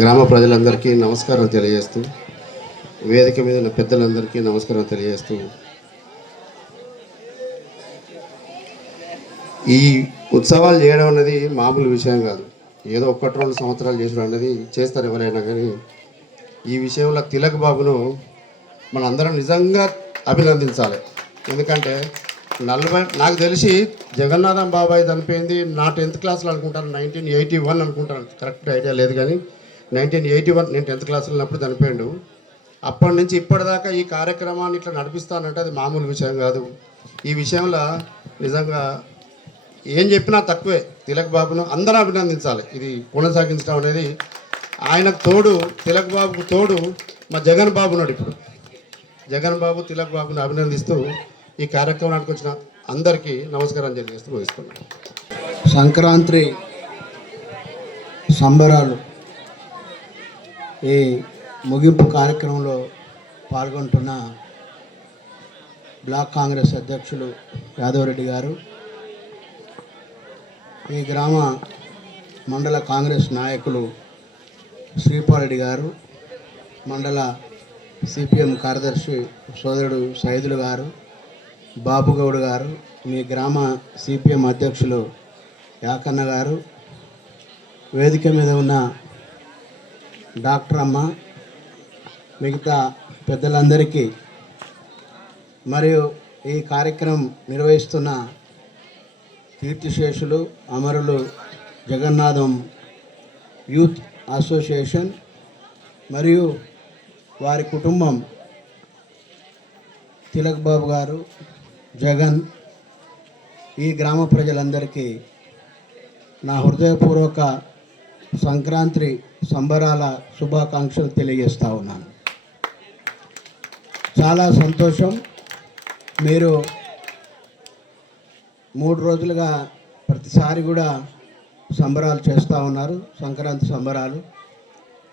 గ్రామ ప్రజలందరికీ నమస్కారం తెలియజేస్తూ వేదిక మీద ఉన్న పెద్దలందరికీ నమస్కారం తెలియజేస్తూ ఈ ఉత్సవాలు చేయడం అనేది మామూలు విషయం కాదు. ఏదో ఒక్కటి రెండు సంవత్సరాలు చేసడం అనేది చేస్తారు ఎవరైనా కానీ. ఈ విషయంలో తిలక్ బాబును మనందరం నిజంగా అభినందించాలి. ఎందుకంటే నలభై నాకు తెలిసి జగన్నాథం బాబాయ్ చనిపోయింది నా టెన్త్ క్లాస్లో అనుకుంటాను నైన్టీన్ ఎయిటీ వన్ అనుకుంటాను. కరెక్ట్ ఐడియా లేదు కానీ నైన్టీన్ ఎయిటీ వన్ నేను టెన్త్ క్లాస్లో ఉన్నప్పుడు చనిపోయాడు. అప్పటి నుంచి ఇప్పటిదాకా ఈ కార్యక్రమాన్ని ఇట్లా నడిపిస్తానంటే అది మామూలు విషయం కాదు. ఈ విషయంలో నిజంగా ఏం చెప్పినా తక్కువే తిలక్ బాబును అందరూ అభినందించాలి. ఇది కొనసాగించడం అనేది ఆయనకు తోడు తిలక్ బాబుకు తోడు మా జగన్ బాబు ఉన్నాడు ఇప్పుడు. జగన్ బాబు తిలక్ బాబుని అభినందిస్తూ ఈ కార్యక్రమానికి వచ్చిన అందరికీ నమస్కారం తెలియజేస్తూ వహిస్తున్నాను సంక్రాంతి సంబరాలు ఈ ముగింపు కార్యక్రమంలో పాల్గొంటున్న బ్లాక్ కాంగ్రెస్ అధ్యక్షులు యాదవరెడ్డి గారు ఈ గ్రామ మండల కాంగ్రెస్ నాయకులు శ్రీపాలరెడ్డి గారు మండల సిపిఎం కార్యదర్శి సోదరుడు సైదులు గారు బాబుగౌడ్ గారు మీ గ్రామ సిపిఎం అధ్యక్షులు యాకన్న గారు వేదిక మీద ఉన్న డాక్టర్ అమ్మ మిగతా పెద్దలందరికీ మరియు ఈ కార్యక్రమం నిర్వహిస్తున్న కీర్తిశేషులు అమరులు జగన్నాథం యూత్ అసోసియేషన్ మరియు వారి కుటుంబం తిలక్ బాబు గారు జగన్ ఈ గ్రామ ప్రజలందరికీ నా హృదయపూర్వక సంక్రాంతి సంబరాల శుభాకాంక్షలు తెలియజేస్తా ఉన్నాను. చాలా సంతోషం. మీరు మూడు రోజులుగా ప్రతిసారి కూడా సంబరాలు చేస్తూ ఉన్నారు సంక్రాంతి సంబరాలు.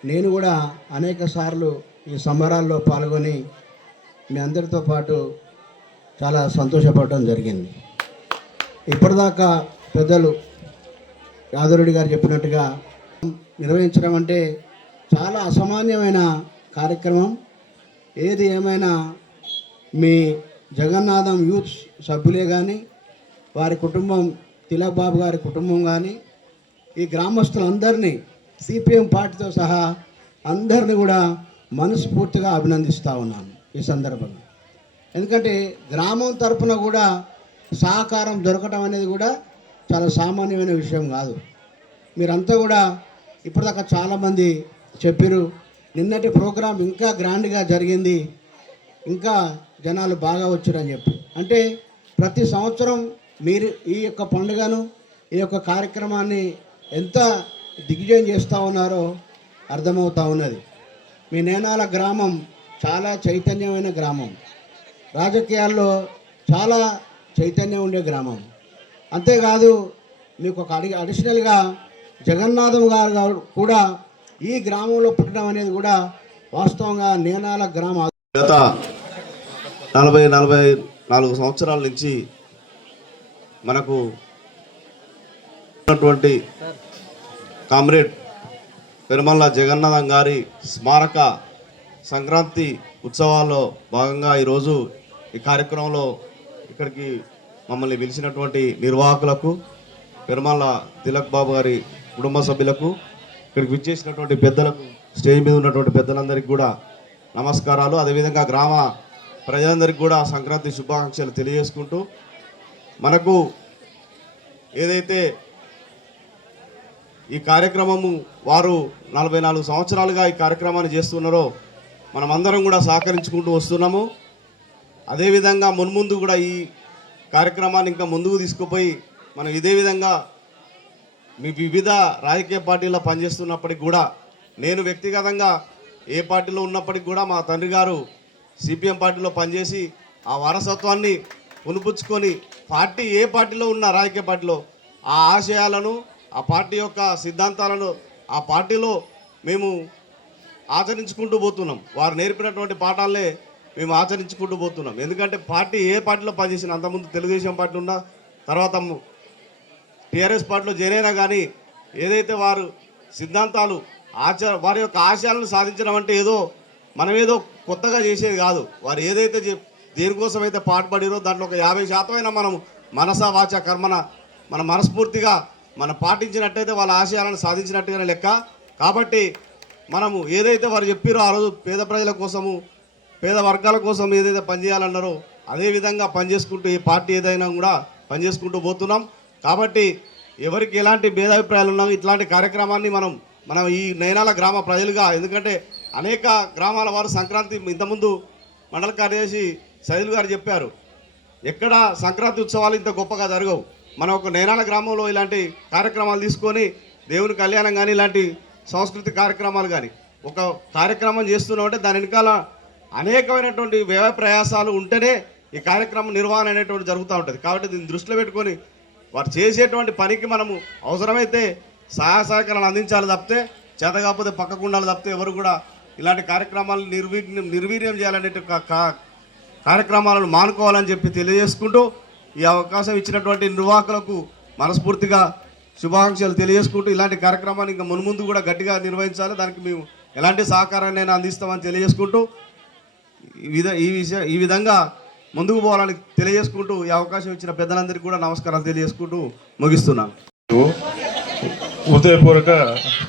నేను కూడా అనేక సార్లు ఈ సంబరాల్లో పాల్గొని మీ అందరితో పాటు చాలా సంతోషపడటం జరిగింది. ఇప్పటిదాకా పెద్దలు యాదరుడి గారు చెప్పినట్టుగా నిర్వహించడం అంటే చాలా అసామాన్యమైన కార్యక్రమం. ఏది ఏమైనా మీ జగన్నాథం యూత్ సభ్యులే కానీ వారి కుటుంబం తిలక్ బాబు గారి కుటుంబం కానీ ఈ గ్రామస్తులందరినీ సిపిఎం పార్టీతో సహా అందరిని కూడా మనస్ఫూర్తిగా అభినందిస్తూ ఉన్నాను ఈ సందర్భంగా. ఎందుకంటే గ్రామం తరపున కూడా సహకారం దొరకటం అనేది కూడా చాలా సామాన్యమైన విషయం కాదు. మీరంతా కూడా ఇప్పటిదాకా చాలామంది చెప్పారు నిన్నటి ప్రోగ్రాం ఇంకా గ్రాండ్గా జరిగింది ఇంకా జనాలు బాగా వచ్చారని చెప్పి. అంటే ప్రతి సంవత్సరం మీరు ఈ యొక్క పండుగను ఈ యొక్క కార్యక్రమాన్ని ఎంత దిగ్విజయం చేస్తూ ఉన్నారో అర్థమవుతా ఉన్నది. మీ నేనాల గ్రామం చాలా చైతన్యమైన గ్రామం. రాజకీయాల్లో చాలా చైతన్యం ఉండే గ్రామం. అంతేకాదు మీకు ఒక అడి అడిషనల్గా జగన్నాథం గారు గారు కూడా ఈ గ్రామంలో పుట్టడం అనేది కూడా వాస్తవంగా నేనాల గ్రామ గత నలభై నలభై నాలుగు సంవత్సరాల నుంచి మనకు ఉన్నటువంటి కామ్రేడ్ పెరుమల్ల జగన్నాథం గారి స్మారక సంక్రాంతి ఉత్సవాల్లో భాగంగా ఈరోజు ఈ కార్యక్రమంలో ఇక్కడికి మమ్మల్ని పిలిచినటువంటి నిర్వాహకులకు పెరుమల్ల తిలక్ బాబు గారి కుటుంబ సభ్యులకు ఇక్కడికి విచ్చేసినటువంటి పెద్దలకు స్టేజ్ మీద ఉన్నటువంటి పెద్దలందరికీ కూడా నమస్కారాలు. అదేవిధంగా గ్రామ ప్రజలందరికీ కూడా సంక్రాంతి శుభాకాంక్షలు తెలియజేసుకుంటూ మనకు ఏదైతే ఈ కార్యక్రమము వారు నలభై నాలుగు సంవత్సరాలుగా ఈ కార్యక్రమాన్ని చేస్తున్నారో మనమందరం కూడా సహకరించుకుంటూ వస్తున్నాము. అదేవిధంగా మున్ముందు కూడా ఈ కార్యక్రమాన్ని ఇంకా ముందుకు తీసుకుపోయి మనం ఇదే విధంగా మీ వివిధ రాజకీయ పార్టీలో పనిచేస్తున్నప్పటికి కూడా నేను వ్యక్తిగతంగా ఏ పార్టీలో ఉన్నప్పటికి కూడా మా తండ్రి గారు సిపిఎం పార్టీలో పనిచేసి ఆ వారసత్వాన్ని పునిపుచ్చుకొని పార్టీ ఏ పార్టీలో ఉన్న రాజకీయ పార్టీలో ఆ ఆశయాలను ఆ పార్టీ యొక్క సిద్ధాంతాలను ఆ పార్టీలో మేము ఆచరించుకుంటూ పోతున్నాం. వారు నేర్పినటువంటి పాఠాలనే మేము ఆచరించుకుంటూ పోతున్నాం. ఎందుకంటే పార్టీ ఏ పార్టీలో పనిచేసిన అంతకుముందు తెలుగుదేశం పార్టీ ఉన్నా తర్వాత టీఆర్ఎస్ పార్టీలో చేరైనా కానీ ఏదైతే వారు సిద్ధాంతాలు ఆచార వారి యొక్క ఆశయాలను సాధించడం అంటే ఏదో మనమేదో కొత్తగా చేసేది కాదు. వారు ఏదైతే దేనికోసం అయితే పాటుపడిరో దాంట్లో ఒక యాభై శాతమైనా మనం మనస వాచ కర్మన మన మనస్ఫూర్తిగా మనం పాటించినట్టయితే వాళ్ళ ఆశయాలను సాధించినట్టుగానే లెక్క. కాబట్టి మనము ఏదైతే వారు చెప్పారో ఆ రోజు పేద ప్రజల కోసము పేద వర్గాల కోసం ఏదైతే పనిచేయాలన్నారో అదే విధంగా పనిచేసుకుంటూ ఈ పార్టీ ఏదైనా కూడా పనిచేసుకుంటూ పోతున్నాం. కాబట్టి ఎవరికి ఎలాంటి భేదాభిప్రాయాలు ఉన్నా ఇట్లాంటి కార్యక్రమాన్ని మనం మనం ఈ నయనాల గ్రామ ప్రజలుగా ఎందుకంటే అనేక గ్రామాల వారు సంక్రాంతి ఇంతకుముందు మండల కార్యదర్శి సైదులు గారు చెప్పారు ఎక్కడ సంక్రాంతి ఉత్సవాలు ఇంత గొప్పగా జరగవు. మనం ఒక నేనాల గ్రామంలో ఇలాంటి కార్యక్రమాలు తీసుకొని దేవుని కళ్యాణం కానీ ఇలాంటి సాంస్కృతిక కార్యక్రమాలు కానీ ఒక కార్యక్రమం చేస్తున్నామంటే దాని వెనకాల అనేకమైనటువంటి వ్యయ ప్రయాసాలు ఉంటేనే ఈ కార్యక్రమం నిర్వహణ అనేటువంటి జరుగుతూ ఉంటుంది. కాబట్టి దీన్ని దృష్టిలో పెట్టుకొని వారు చేసేటువంటి పనికి మనము అవసరమైతే సహాయ సహకారాలు అందించాలి తప్పితే చేత కాకపోతే పక్కకు ఉండాలి తప్పితే ఎవరు కూడా ఇలాంటి కార్యక్రమాలు నిర్వీర్యం నిర్వీర్యం చేయాలనే కార్యక్రమాలను మానుకోవాలని చెప్పి తెలియజేసుకుంటూ ఈ అవకాశం ఇచ్చినటువంటి నిర్వాహకులకు మనస్ఫూర్తిగా శుభాకాంక్షలు తెలియజేసుకుంటూ ఇలాంటి కార్యక్రమాన్ని ఇంకా మున్ముందు కూడా గట్టిగా నిర్వహించాలి. దానికి మేము ఎలాంటి సహకారాన్ని అయినా అందిస్తామని తెలియజేసుకుంటూ ఈ విధ ఈ విషయం ఈ విధంగా ముందుకు పోవాలని తెలియజేసుకుంటూ ఈ అవకాశం ఇచ్చిన పెద్దలందరికీ కూడా నమస్కారాలు తెలియజేసుకుంటూ ముగిస్తున్నాను. హృదయపూర్వక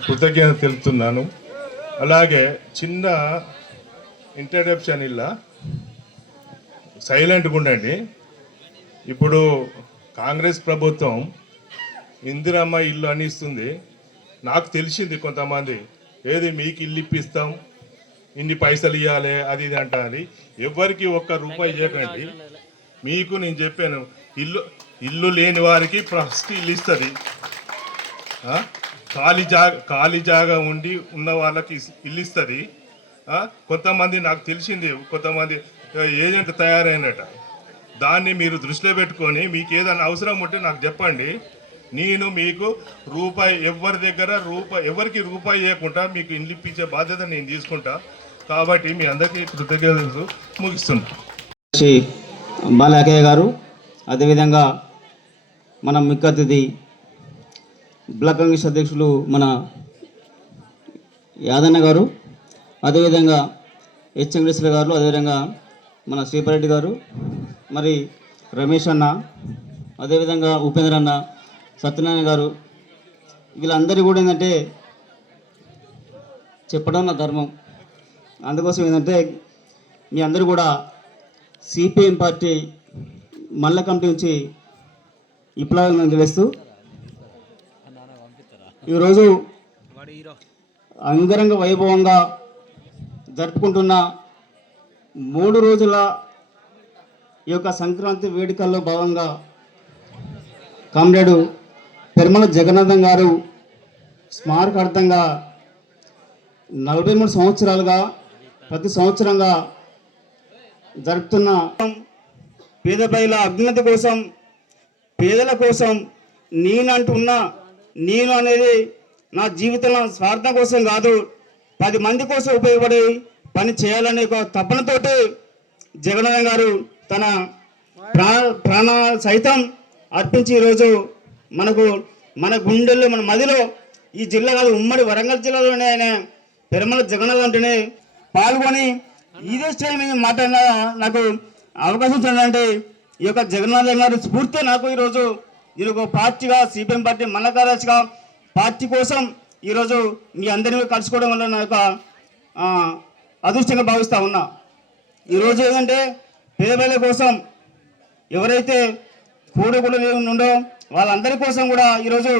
కృతజ్ఞత తెలుపుతున్నాను. అలాగే చిన్న ఇంట్రడక్షన్ ఇలా సైలెంట్గా ఉండండి. ఇప్పుడు కాంగ్రెస్ ప్రభుత్వం ఇందిరమ్మ ఇల్లు అని ఇస్తుంది నాకు తెలిసింది కొంతమంది. ఏది మీకు ఇల్లు ఇప్పిస్తాం? ఇన్ని పైసలు ఇవ్వాలి అది ఇది అంటారు. ఎవరికి ఒక్క రూపాయి ఇవ్వకండి మీకు నేను చెప్పాను ఇల్లు ఇల్లు లేని వారికి ఫస్ట్ ఇల్లు ఇస్తుంది. ఖాళీ జాగా ఖాళీ జాగా ఉండి ఉన్న వాళ్ళకి ఇల్లు ఇస్తుంది. కొంతమంది నాకు తెలిసింది కొంతమంది ఏజెంట్ తయారైనట. దాన్ని మీరు దృష్టిలో పెట్టుకొని మీకు ఏదైనా అవసరం ఉంటే నాకు చెప్పండి. నేను మీకు రూపాయి ఎవరి దగ్గర రూపాయి ఎవరికి రూపాయి ఇవ్వకుండా మీకు ఇల్లు ఇప్పించే బాధ్యత నేను తీసుకుంటా. కాబట్టి మీ అందరికీ కృతజ్ఞతలు ముగిస్తున్నా. శ్రీ బాలకయ్య గారు అదేవిధంగా మన ముఖ్య అతిథి బ్లాక్ కాంగ్రెస్ అధ్యక్షులు మన యాదన్న గారు అదేవిధంగా హెచ్ వెంకటేశ్వర గారు అదేవిధంగా మన శ్రీపరెడ్డి గారు మరి రమేష్ అన్న అదేవిధంగా ఉపేంద్ర అన్న సత్యనారాయణ గారు వీళ్ళందరూ కూడా ఏంటంటే చెప్పడం నా ధర్మం. అందుకోసం ఏంటంటే మీ అందరూ కూడా సిపిఎం పార్టీ మల్ల కమిటీ నుంచి విప్లవం తెలుస్తూ ఈరోజు అంగరంగ వైభవంగా జరుపుకుంటున్న మూడు రోజుల ఈ యొక్క సంక్రాంతి వేడుకల్లో భాగంగా కామ్రేడు పెరుమల జగన్నాథం గారు స్మారకార్థంగా నలభై మూడు సంవత్సరాలుగా ప్రతి సంవత్సరంగా జరుపుతున్న పేద ప్రజల అభ్యున్నతి కోసం పేదల కోసం నేను నేను అనేది నా జీవితంలో స్వార్థం కోసం కాదు పది మంది కోసం ఉపయోగపడి పని చేయాలనే ఒక తపనతోటి జగన్నాథం గారు తన ప్రా ప్రాణ సైతం అర్పించి ఈరోజు మనకు మన గుండెల్లో మన మదిలో ఈ జిల్లా కాదు ఉమ్మడి వరంగల్ జిల్లాలోనే ఆయన పెరమల జగన్నాథ్ అంటేనే పాల్గొని ఇదే స్టేజ్ మీద మాట్లాడిన నాకు అవకాశం ఇచ్చిందంటే ఈ యొక్క జగన్నాథ్ గారు స్ఫూర్తి నాకు ఈరోజు నేను ఒక పార్టీగా సిపిఎం పార్టీ మన కార్యదర్శిగా పార్టీ కోసం ఈరోజు మీ అందరినీ కలుసుకోవడం వల్ల నా యొక్క అదృష్టంగా భావిస్తూ ఉన్నా. ఈరోజు ఏంటంటే పేదల కోసం ఎవరైతే కూడగులు ఉండో వాళ్ళందరి కోసం కూడా ఈరోజు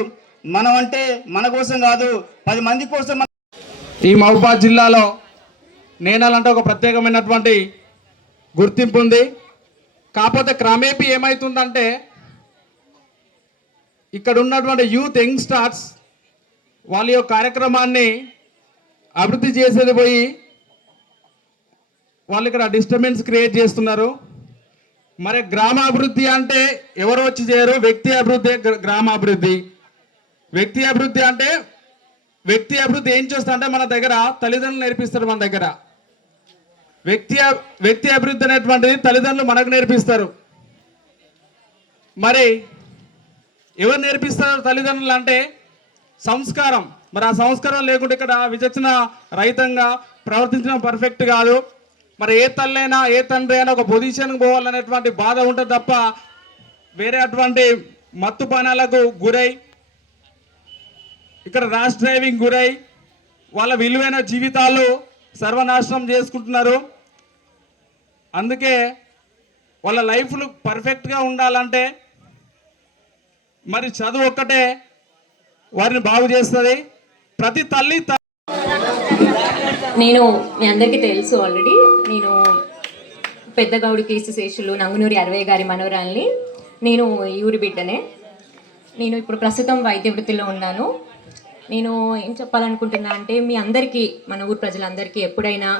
మనం అంటే మన కోసం కాదు పది మంది కోసం ఈ మహబూబాద్ జిల్లాలో నేనాలంటే ఒక ప్రత్యేకమైనటువంటి గుర్తింపు ఉంది. కాకపోతే క్రమేపీ ఏమవుతుందంటే ఇక్కడ ఉన్నటువంటి యూత్ యంగ్ స్టార్స్ వాళ్ళ యొక్క కార్యక్రమాన్ని అభివృద్ధి చేసేది పోయి వాళ్ళు ఇక్కడ డిస్టర్బెన్స్ క్రియేట్ చేస్తున్నారు. మరి గ్రామ అభివృద్ధి అంటే ఎవరు వచ్చి చేయరు వ్యక్తి అభివృద్ధి గ్రామ అభివృద్ధి వ్యక్తి అభివృద్ధి అంటే వ్యక్తి అభివృద్ధి ఏం చేస్తా అంటే మన దగ్గర తల్లిదండ్రులు నేర్పిస్తారు మన దగ్గర. వ్యక్తి వ్యక్తి అభివృద్ధి అనేటువంటిది తల్లిదండ్రులు మనకు నేర్పిస్తారు. మరి ఎవరు నేర్పిస్తారు తల్లిదండ్రులు అంటే సంస్కారం. మరి ఆ సంస్కారం లేకుంటే ఇక్కడ విచక్షణ రహితంగా ప్రవర్తించడం పర్ఫెక్ట్ కాదు. మరి ఏ తల్లైనా ఏ తండ్రి అయినా ఒక పొజిషన్కి పోవాలనేటువంటి బాధ ఉంటుంది తప్ప వేరే అటువంటి మత్తు పానాలకు గురై ఇక్కడ రాష్ డ్రైవింగ్ గురై వాళ్ళ విలువైన జీవితాలు సర్వనాశనం చేసుకుంటున్నారు. అందుకే వాళ్ళ లైఫ్లు పర్ఫెక్ట్గా ఉండాలంటే మరి చదువు ఒక్కటే వారిని బాగు చేస్తుంది. ప్రతి తల్లి నేను మీ అందరికీ తెలుసు ఆల్రెడీ నేను పెద్దగౌడి కీర్తి శేషులు నంగునూరి అరవై గారి మనవరాల్ని. నేను ఊరి బిడ్డనే. నేను ఇప్పుడు ప్రస్తుతం వైద్య వృత్తిలో ఉన్నాను. నేను ఏం చెప్పాలనుకుంటున్నా అంటే మీ అందరికీ మన ఊరు ప్రజలందరికీ ఎప్పుడైనా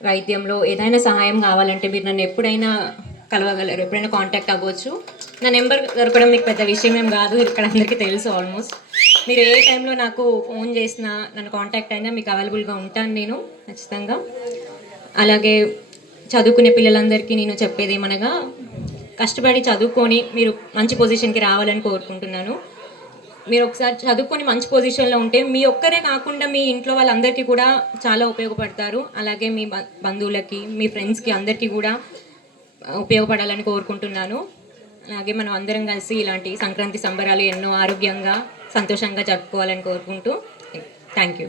వైద్యంలో ఏదైనా సహాయం కావాలంటే మీరు నన్ను ఎప్పుడైనా కలవగలరు ఎప్పుడైనా కాంటాక్ట్ అవ్వచ్చు. నా నెంబర్ దొరకడం మీకు పెద్ద విషయం ఏం కాదు ఇక్కడ అందరికీ తెలుసు ఆల్మోస్ట్ మీరు ఏ టైంలో నాకు ఫోన్ చేసినా నన్ను కాంటాక్ట్ అయినా మీకు అవైలబుల్గా ఉంటాను నేను ఖచ్చితంగా. అలాగే చదువుకునే పిల్లలందరికీ నేను చెప్పేది ఏమనగా కష్టపడి చదువుకొని మీరు మంచి పొజిషన్కి రావాలని కోరుకుంటున్నాను. మీరు ఒకసారి చదువుకొని మంచి పొజిషన్లో ఉంటే మీ ఒక్కరే కాకుండా మీ ఇంట్లో వాళ్ళందరికీ కూడా చాలా ఉపయోగపడతారు. అలాగే మీ బంధువులకి మీ ఫ్రెండ్స్కి అందరికీ కూడా ఉపయోగపడాలని కోరుకుంటున్నాను. అలాగే మనం అందరం కలిసి ఇలాంటి సంక్రాంతి సంబరాలు ఎన్నో ఆరోగ్యంగా సంతోషంగా జరుపుకోవాలని కోరుకుంటూ థ్యాంక్ యూ.